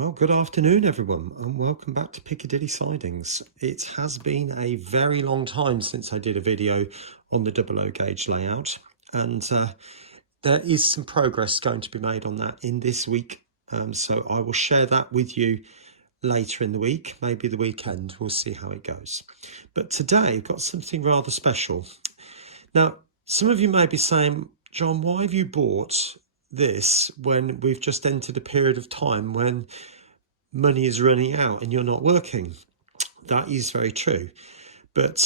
Well, good afternoon, everyone, and welcome back to Piccadilly Sidings. It has been a very long time since I did a video on the 00 gauge layout, and there is some progress going to be made on that in this week. So I will share that with you later in the week, maybe the weekend. We'll see how it goes. But today I've got something rather special. Now, some of you may be saying, John, why have you bought this when we've just entered a period of time when money is running out and you're not working? That is very true, but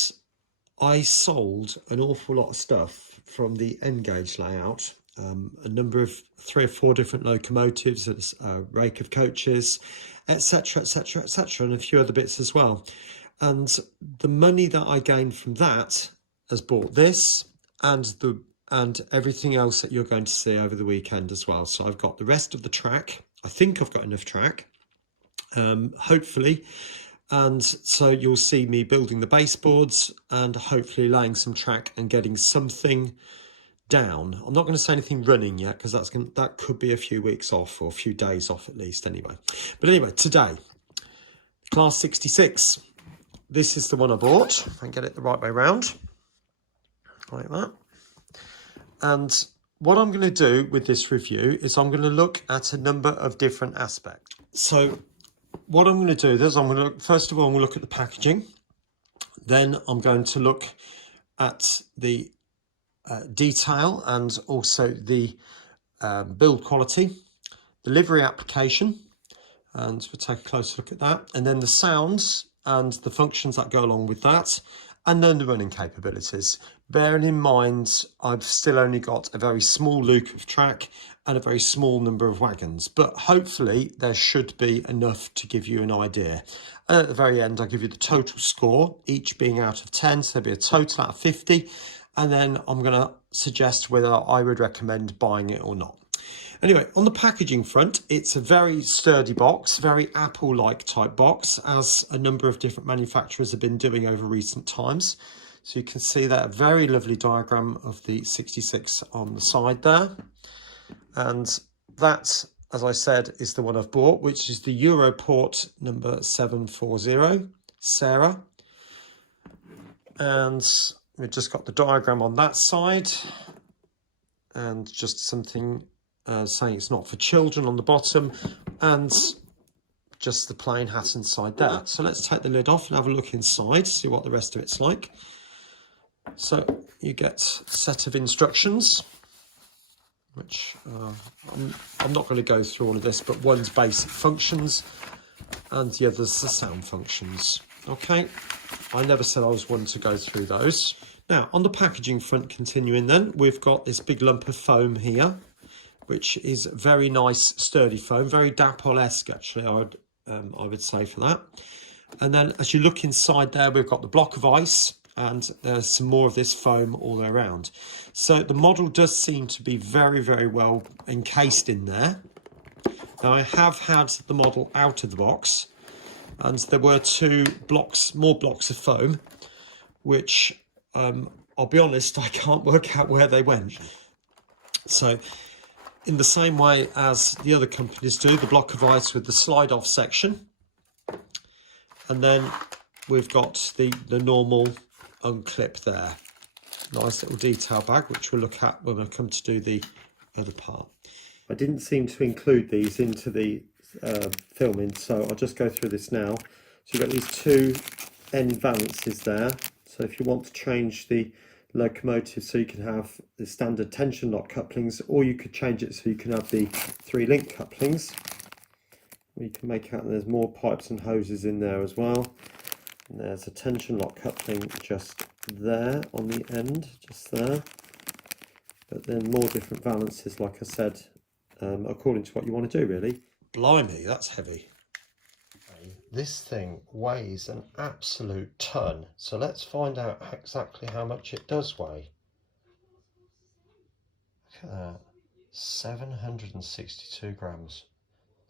I sold an awful lot of stuff from the N gauge layout, a number of 3 or 4 different locomotives, a rake of coaches, etc, etc, etc, and a few other bits as well. And the money that I gained from that has bought this and everything else that you're going to see over the weekend as well. So I've got the rest of the track. I think I've got enough track, hopefully. And so you'll see me building the baseboards and hopefully laying some track and getting something down. I'm not going to say anything running yet, because that could be a few weeks off, or a few days off at least anyway. But anyway, today, class 66. This is the one I bought. If I can get it the right way round, like that. And what I'm going to do with this review is I'm going to look at a number of different aspects. So what I'm going to do is I'm going to look, first of all, I'm going to look at the packaging. Then I'm going to look at the detail and also the build quality, the livery application, and we'll take a closer look at that. And then the sounds and the functions that go along with that. And then the running capabilities. Bearing in mind, I've still only got a very small loop of track and a very small number of wagons, but hopefully there should be enough to give you an idea. And at the very end, I'll give you the total score, each being out of 10, so there'll be a total out of 50. And then I'm going to suggest whether I would recommend buying it or not. Anyway, on the packaging front, it's a very sturdy box, very Apple-like type box, as a number of different manufacturers have been doing over recent times. So you can see that a very lovely diagram of the 66 on the side there. And that, as I said, is the one I've bought, which is the Europort number 740, Sarah. And we've just got the diagram on that side, and just something saying it's not for children on the bottom, and just the plain Hattons side there. So let's take the lid off and have a look inside, see what the rest of it's like. So you get a set of instructions, which I'm not going to go through all of this, but one's basic functions and the other's the sound functions. Okay, I never said I was one to go through those. Now, on the packaging front, continuing then, we've got this big lump of foam here, which is very nice, sturdy foam, very Dapol-esque actually, I would say for that. And then as you look inside there, we've got the block of ice, and there's some more of this foam all the way around. So the model does seem to be very, very well encased in there. Now, I have had the model out of the box, and there were 2 blocks, more blocks of foam, which I'll be honest, I can't work out where they went. So in the same way as the other companies do, the block of ice with the slide off section. And then we've got the normal unclip there. Nice little detail bag, which we'll look at when I come to do the other part. I didn't seem to include these into the filming, so I'll just go through this now. So you've got these 2 end valances there. So if you want to change the locomotive so you can have the standard tension lock couplings, or you could change it so you can have the 3 link couplings. You can make out there's more pipes and hoses in there as well. And there's a tension lock coupling just there on the end, just there. But then more different valances, like I said, according to what you want to do, really. Blimey, that's heavy. This thing weighs an absolute ton, so let's find out exactly how much it does weigh. Look at that, 762 grams.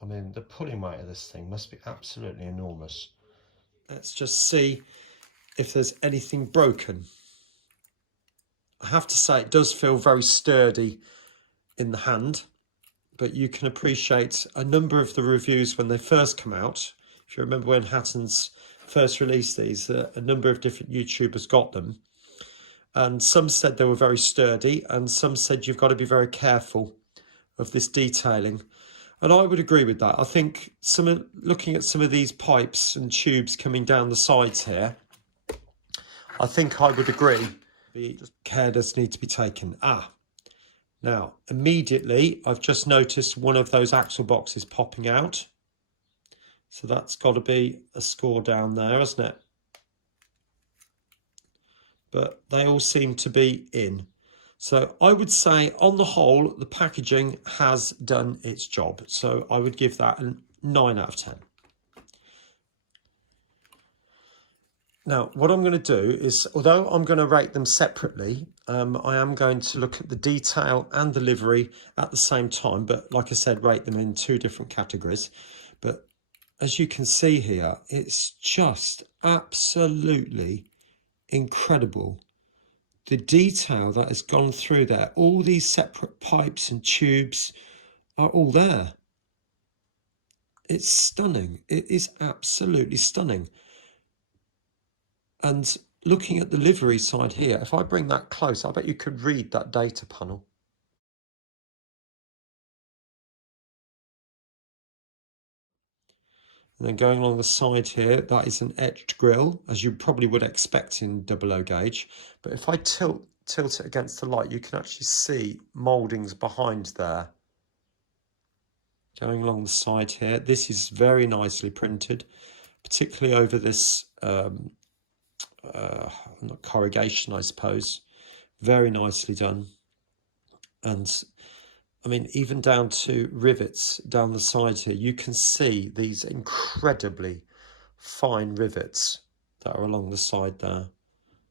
I mean, the pulling weight of this thing must be absolutely enormous. Let's just see if there's anything broken. I have to say, it does feel very sturdy in the hand. but you can appreciate a number of the reviews when they first come out. If you remember when Hattons first released these, a number of different YouTubers got them. And some said they were very sturdy, and some said you've got to be very careful of this detailing. And I would agree with that. I think looking at some of these pipes and tubes coming down the sides here, I think I would agree. Care does need to be taken. Now, immediately, I've just noticed one of those axle boxes popping out. So that's got to be a score down there, hasn't it? But they all seem to be in. So I would say, on the whole, the packaging has done its job. So I would give that a 9 out of 10. Now, what I'm going to do is, although I'm going to rate them separately, I am going to look at the detail and the livery at the same time. But like I said, rate them in 2 different categories. But as you can see here, it's just absolutely incredible. The detail that has gone through there, all these separate pipes and tubes are all there. It's stunning. It is absolutely stunning. And looking at the livery side here, if I bring that close, I bet you could read that data panel. And then going along the side here, that is an etched grille, as you probably would expect in 00 gauge. But if I tilt it against the light, you can actually see mouldings behind there. Going along the side here, this is very nicely printed, particularly over this corrugation, I suppose. Very nicely done. And I mean, even down to rivets down the side here, you can see these incredibly fine rivets that are along the side there.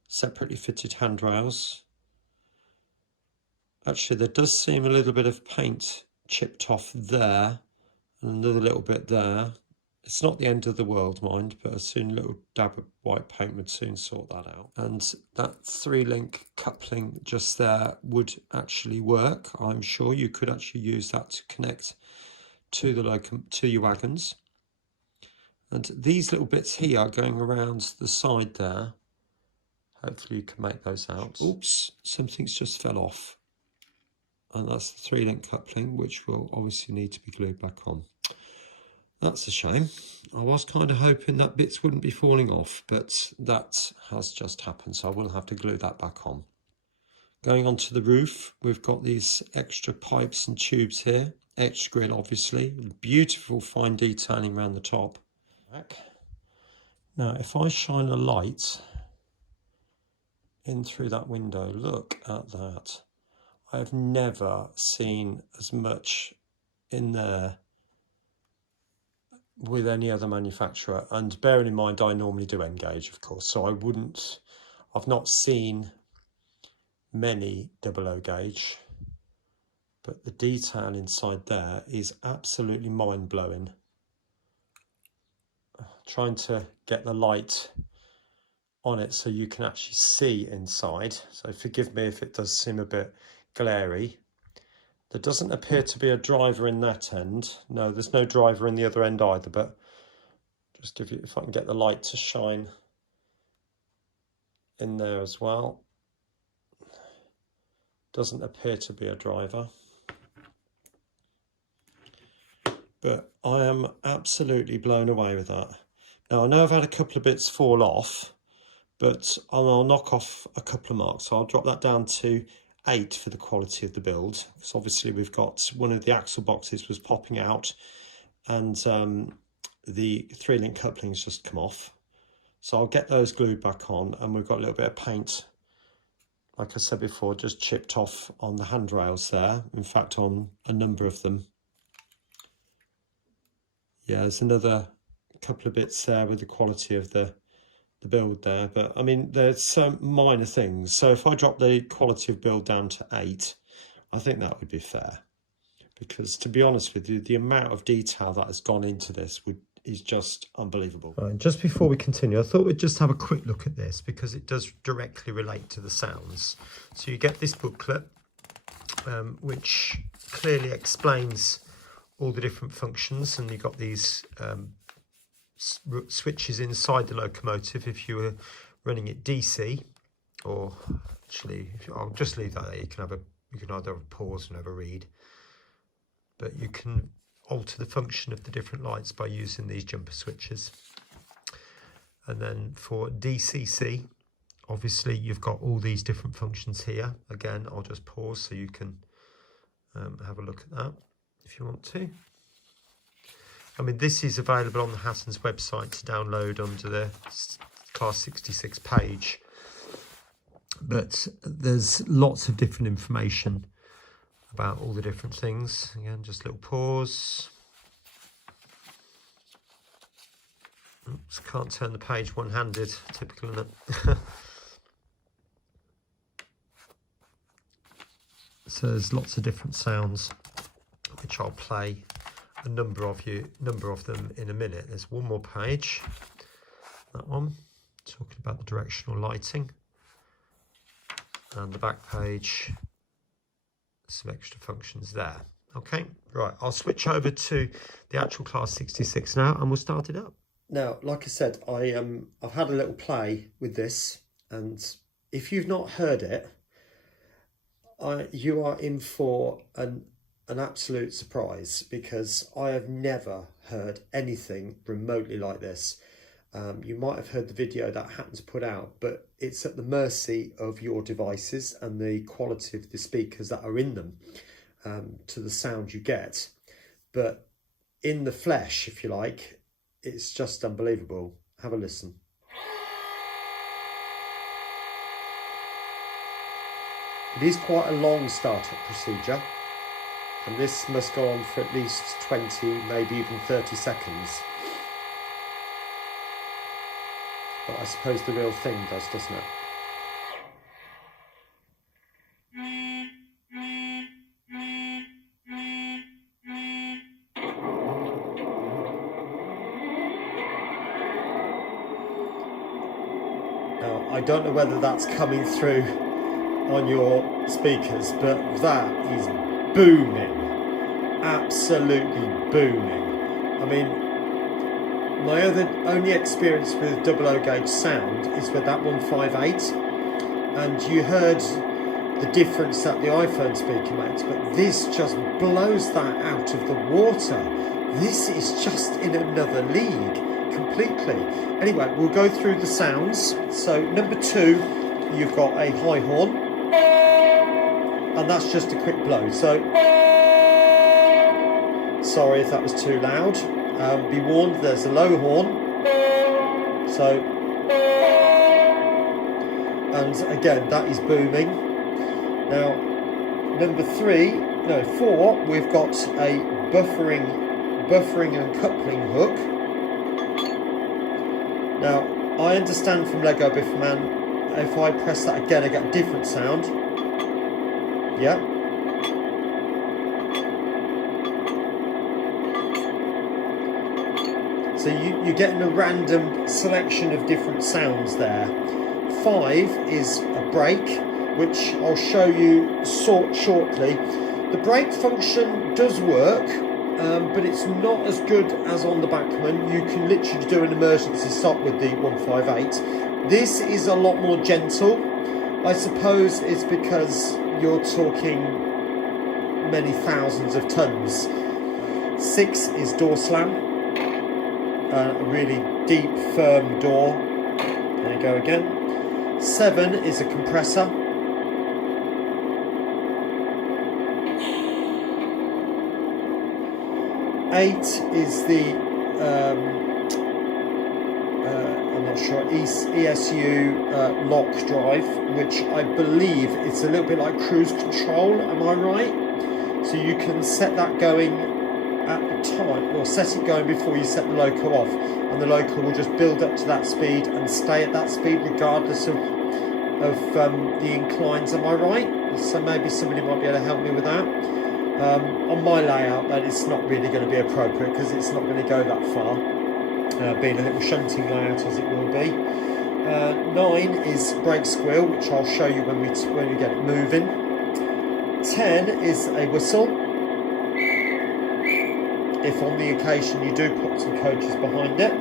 Separately fitted handrails. Actually, there does seem a little bit of paint chipped off there, and another little bit there. It's not the end of the world, mind, but a little dab of white paint would soon sort that out. And that 3-link coupling just there would actually work. I'm sure you could actually use that to connect to your wagons. And these little bits here going around the side there, hopefully you can make those out. Oops, something's just fell off. And that's the 3-link coupling, which will obviously need to be glued back on. That's a shame. I was kind of hoping that bits wouldn't be falling off, but that has just happened, so I will have to glue that back on. Going onto the roof, we've got these extra pipes and tubes here. Etched grille, obviously. Beautiful fine detailing around the top. Now, if I shine a light in through that window, look at that. I have never seen as much in there with any other manufacturer, and bearing in mind I normally do N-gauge, of course, so I've not seen many 00 gauge, but the detail inside there is absolutely mind-blowing. Trying to get the light on it so you can actually see inside, so forgive me if it does seem a bit glary. There doesn't appear to be a driver in that end. No, there's no driver in the other end either, but just if I can get the light to shine in there as well. Doesn't appear to be a driver. But I am absolutely blown away with that. Now, I know I've had a couple of bits fall off, but I'll knock off a couple of marks. So I'll drop that down to 8 for the quality of the build, because obviously we've got one of the axle boxes was popping out, and the 3-link coupling's just come off. So I'll get those glued back on, and we've got a little bit of paint, like I said before, just chipped off on the handrails there. In fact, on a number of them. Yeah, there's another couple of bits there with the quality of the build there, but I mean, there's some minor things. So if I drop the quality of build down to 8, I think that would be fair, because to be honest with you, the amount of detail that has gone into this is just unbelievable. Right, just before we continue, I thought we'd just have a quick look at this, because it does directly relate to the sounds. So you get this booklet, which clearly explains all the different functions, and you've got these switches inside the locomotive if you were running it DC, or actually, I'll just leave that there. You can either have a pause and have a read, but you can alter the function of the different lights by using these jumper switches. And then for DCC, obviously you've got all these different functions here. Again, I'll just pause so you can have a look at that if you want to. I mean, this is available on the Hattons website to download under the Class 66 page, but there's lots of different information about all the different things. Again, just a little pause. Oops, can't turn the page one-handed, typical, isn't it? So there's lots of different sounds, which I'll play a number of them in a minute. There's one more page, that one, talking about the directional lighting, and the back page, some extra functions there. Okay, right, I'll switch over to the actual Class 66 now, and we'll start it up. Now, like I said, I've had a little play with this, and if you've not heard it, you are in for an absolute surprise, because I have never heard anything remotely like this. You might have heard the video that Hattons put out, but it's at the mercy of your devices and the quality of the speakers that are in them, to the sound you get. But in the flesh, if you like, it's just unbelievable. Have a listen. It is quite a long startup procedure, and this must go on for at least 20, maybe even 30 seconds. But I suppose the real thing does, doesn't it? Now, I don't know whether that's coming through on your speakers, but that is booming, absolutely booming. I mean, my only experience with 00 gauge sound is with that 158, and you heard the difference that the iPhone speaker makes, but this just blows that out of the water. This is just in another league completely. Anyway, we'll go through the sounds. So number 2, you've got a high horn, and that's just a quick blow. So sorry if that was too loud. Be warned, there's a low horn. So, and again, that is booming. Now, number 4, we've got a buffering and coupling hook. Now, I understand from Lego Bifferman, if I press that again, I get a different sound. Yeah. So you're getting a random selection of different sounds there. 5 is a brake, which I'll show you shortly. The brake function does work, but it's not as good as on the Bachmann. You can literally do an emergency stop with the 158. This is a lot more gentle. I suppose it's because you're talking many thousands of tons. 6 is door slam. A really deep, firm door. There you go again. 7 is a compressor. 8 is the I'm not sure, ESU lock drive, which I believe it's a little bit like cruise control. Am I right? So you can set that going at the time, or set it going before you set the loco off, and the loco will just build up to that speed and stay at that speed regardless of the inclines. Am I right? So maybe somebody might be able to help me with that. On my layout, that it's not really going to be appropriate because it's not going to go that far, being a little shunting layout as it will be. 9 is brake squeal, which I'll show you when we get it moving. 10 is a whistle. if on the occasion you do put some coaches behind it.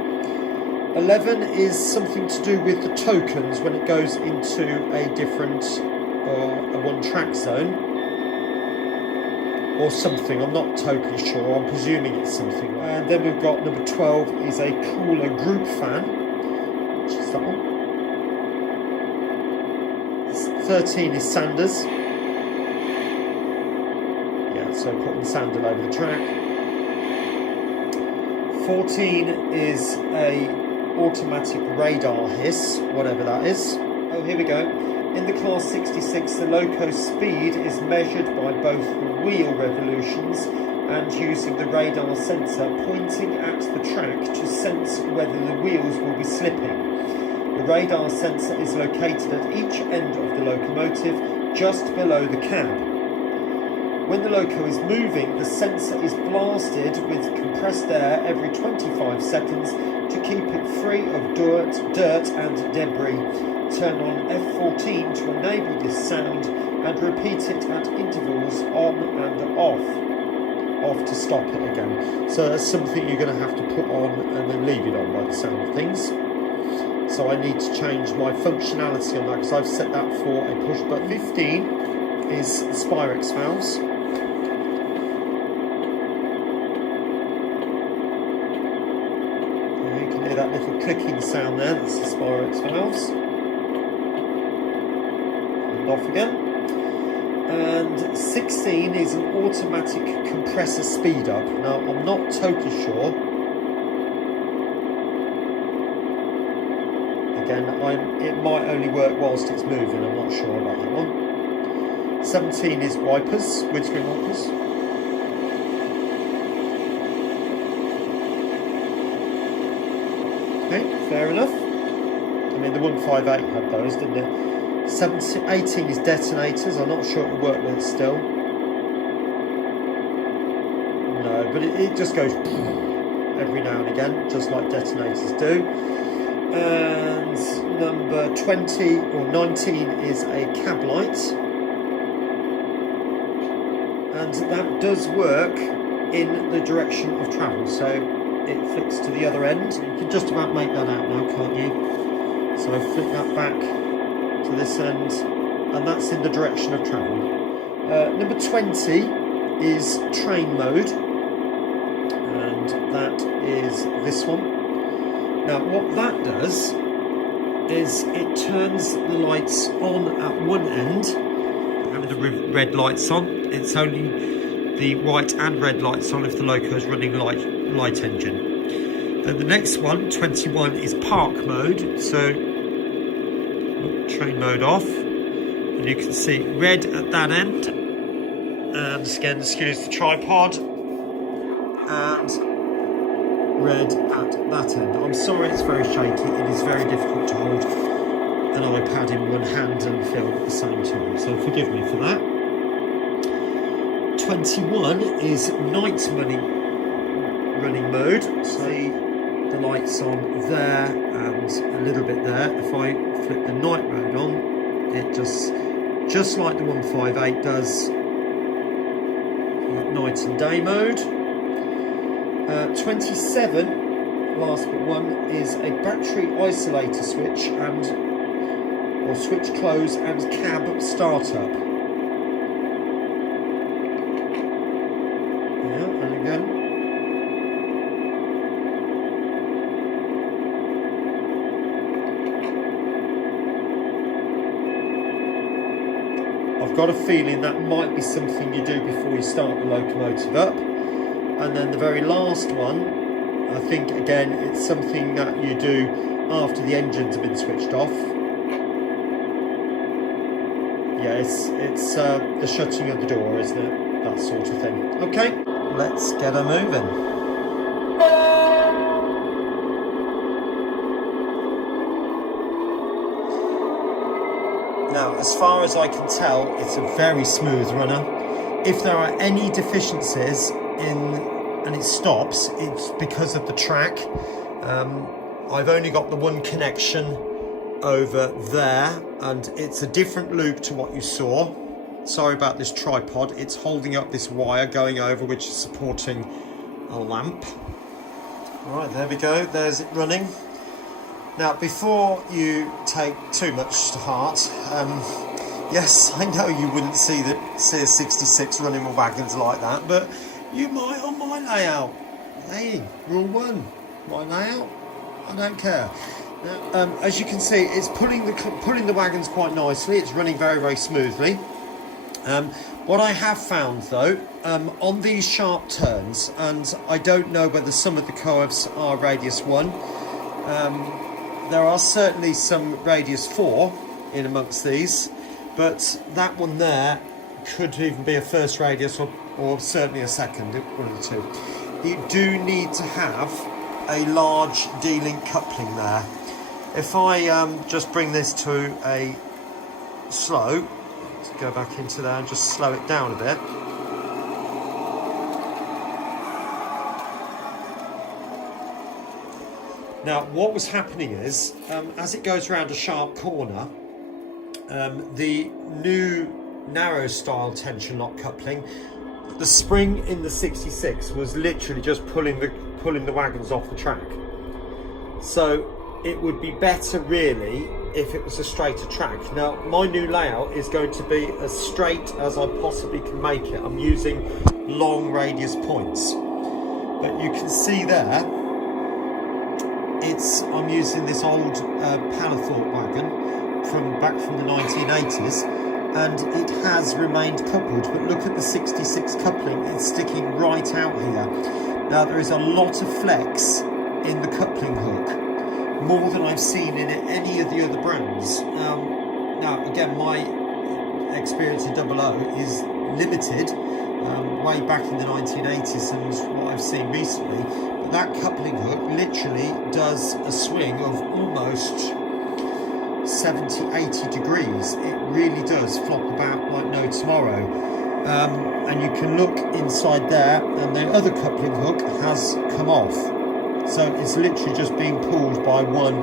11 is something to do with the tokens when it goes into a different a one track zone or something. I'm not totally sure, I'm presuming it's something. And then we've got number 12 is a cooler group fan, which is that one. 13 is Sanders. Yeah, so putting Sander over the track. 14 is a automatic radar hiss, whatever that is. Oh, here we go. In the class 66, the loco's speed is measured by both the wheel revolutions and using the radar sensor pointing at the track to sense whether the wheels will be slipping. The radar sensor is located at each end of the locomotive, just below the cab. When the loco is moving, the sensor is blasted with compressed air every 25 seconds to keep it free of dirt and debris. Turn on F14 to enable this sound and repeat it at intervals on and off. Off to stop it again. So that's something you're going to have to put on and then leave it on by the sound of things. So I need to change my functionality on that because I've set that for a push button. 15 is Spyrex valves. You can hear that little clicking sound there, that's the Spyrex valves. And off again. And 16 is an automatic compressor speed up. Now I'm not totally sure. Again, it might only work whilst it's moving, I'm not sure about that one. 17 is wipers, windscreen wipers. Okay, fair enough. I mean, the 158 had those, didn't it? 18 is detonators, I'm not sure it will work with it still. No, but it just goes every now and again, just like detonators do. And number 20 or 19 is a cab light, and that does work in the direction of travel, so it flicks to the other end. You can just about make that out now, can't you? So flick that back to this end, and that's in the direction of travel. Number 20 is train mode, and that is this one. Now what that does is it turns the lights on at one end, and the red lights on. It's only the white and red lights on if the loco is running light engine. Then the next one, 21, is park mode. So train mode off, and you can see red at that end, and again excuse the tripod, and red at that end. I'm sorry it's very shaky, it is very difficult to hold an iPad in one hand and film at the same time, so forgive me for that. 21 is night running mode. See the lights on there and a little bit there. If I flip the night mode on, it just like the 158 does, night and day mode. 27, last but one, is a battery isolator switch or switch close and cab startup. Yeah, and again. I've got a feeling that might be something you do before you start the locomotive up. And then the very last one, I think again it's something that you do after the engines have been switched off. Yeah, it's the shutting of the door, isn't it? That sort of thing. Okay, let's get her moving. Now, as far as I can tell, it's a very smooth runner. If there are any deficiencies and it stops, it's because of the track. I've only got the one connection over there, and it's a different loop to what you saw. Sorry about this tripod, it's holding up this wire going over, which is supporting a lamp. Right, there we go, there's it running. Now, before you take too much to heart, yes, I know you wouldn't see a 66 running with wagons like that, but you might on my layout. Hey, rule one, my layout, I don't care. Now, as you can see, it's pulling the wagons quite nicely. It's running very, very smoothly. What I have found though, on these sharp turns, and I don't know whether some of the curves are radius 1, there are certainly some radius 4 in amongst these, but that one there could even be a first radius or certainly a second, one of the two. You do need to have a large D-link coupling there. If I just bring this to a slow, let's go back into there and just slow it down a bit. Now, what was happening is, as it goes around a sharp corner, the new narrow style tension lock coupling, the spring in the 66 was literally just pulling the wagons off the track. So it would be better really if it was a straighter track. Now, my new layout is going to be as straight as I possibly can make it. I'm using long radius points, but you can see there, I'm using this old Palathorpe wagon back from the 1980s, and it has remained coupled, but look at the 66 coupling, it's sticking right out here. Now, there is a lot of flex in the coupling hook, more than I've seen in any of the other brands. Now, again, my experience of 00 is limited, way back in the 1980s and what I've seen recently, but that coupling hook literally does a swing of almost 70-80 degrees. It really does flop about like no tomorrow. And you can look inside there, and the other coupling hook has come off, so it's literally just being pulled by one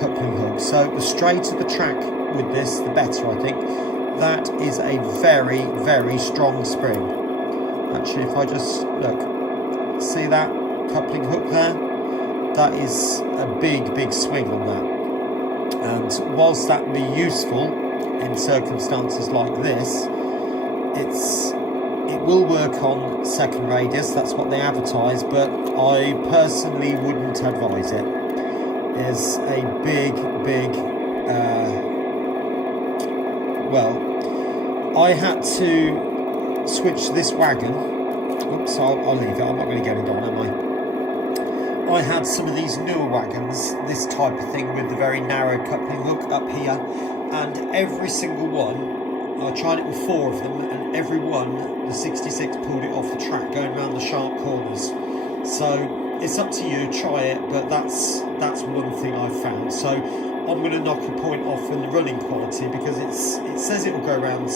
coupling hook. So the straighter the track with this, the better, I think. That is a very, very strong spring. Actually, if I just look, see that coupling hook there? That is a big swing on that. And whilst that be useful in circumstances like this, it will work on second radius, that's what they advertise, but I personally wouldn't advise it. There's a big well, I had to switch this wagon. Oops, I'll leave it, I'm not going to get it on, am I? I had some of these newer wagons, this type of thing with the very narrow coupling hook up here, and every single one, I tried it with 4 of them, and every one, the 66 pulled it off the track going around the sharp corners. So it's up to you, try it, but that's one thing I've found. So I'm going to knock a point off in the running quality, because it says it will go around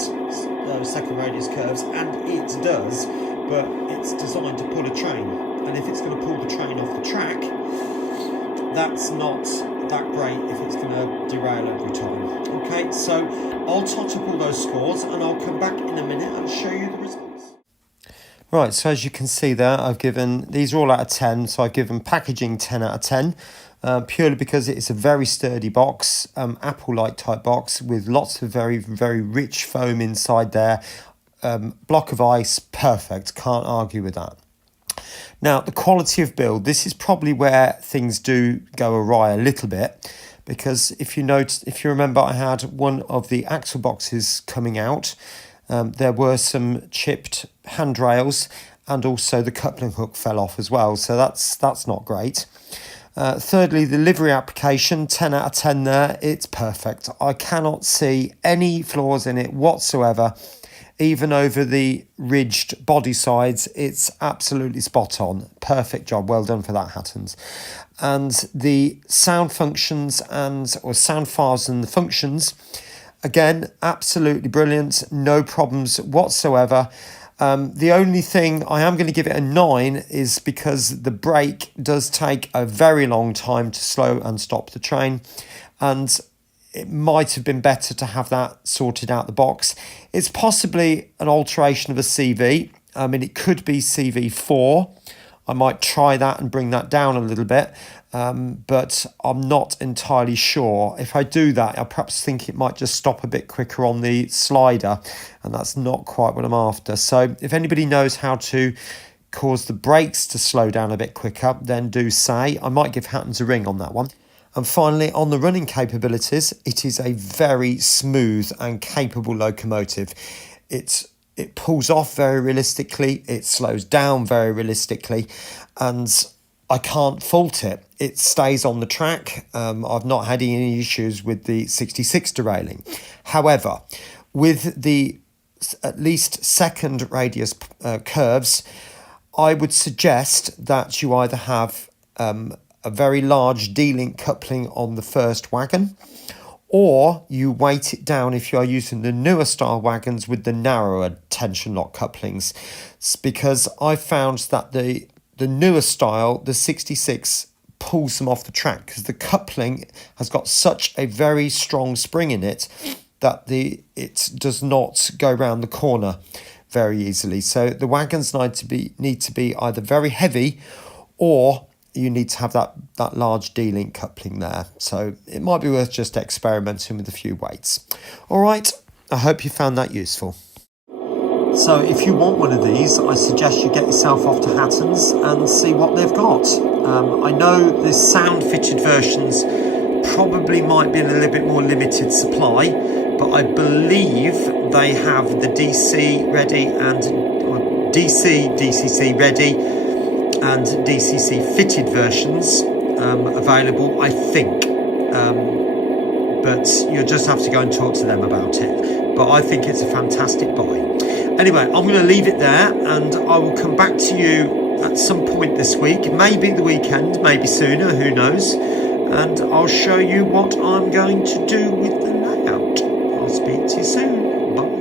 second radius curves, and it does, but it's designed to pull a train, and if it's going to pull the train off the track, that's not that great if it's going to derail every time. Okay, so I'll tot up all those scores and I'll come back in a minute and show you the results. Right, so as you can see there, I've given, these are all out of 10, so I've given packaging 10 out of 10, purely because it's a very sturdy box, Apple-like type box with lots of very, very rich foam inside there, block of ice, perfect, can't argue with that. Now, the quality of build, this is probably where things do go awry a little bit, because if you remember, I had one of the axle boxes coming out. There were some chipped handrails, and also the coupling hook fell off as well, so that's not great. Thirdly, the livery application, 10 out of 10 there, it's perfect. I cannot see any flaws in it whatsoever. Even over the ridged body sides, it's absolutely spot on. Perfect job. Well done for that, Hattons. And the sound functions or sound files and the functions, again, absolutely brilliant. No problems whatsoever. The only thing I am going to give it a 9 is because the brake does take a very long time to slow and stop the train. And it might have been better to have that sorted out the box. It's possibly an alteration of a CV. I mean, it could be CV4, I might try that and bring that down a little bit, but I'm not entirely sure. If I do that, I perhaps think it might just stop a bit quicker on the slider, and that's not quite what I'm after. So if anybody knows how to cause the brakes to slow down a bit quicker, then do say. I might give Hattons a ring on that one. And finally, on the running capabilities, it is a very smooth and capable locomotive. It pulls off very realistically, it slows down very realistically, and I can't fault it. It stays on the track. I've not had any issues with the 66 derailing. However, with the at least second radius curves, I would suggest that you either have a very large D-link coupling on the first wagon, or you weight it down if you are using the newer style wagons with the narrower tension lock couplings. It's because I found that the newer style, the 66, pulls them off the track because the coupling has got such a very strong spring in it that it does not go round the corner very easily. So the wagons need to be either very heavy, or you need to have that large D-link coupling there. So it might be worth just experimenting with a few weights. All right, I hope you found that useful. So if you want one of these, I suggest you get yourself off to Hattons and see what they've got. I know the sound fitted versions probably might be in a little bit more limited supply, but I believe they have the DC ready and DCC ready and DCC fitted versions available, I think. But you'll just have to go and talk to them about it. But I think it's a fantastic buy. Anyway, I'm going to leave it there, and I will come back to you at some point this week, maybe the weekend, maybe sooner, who knows. And I'll show you what I'm going to do with the layout. I'll speak to you soon. Bye.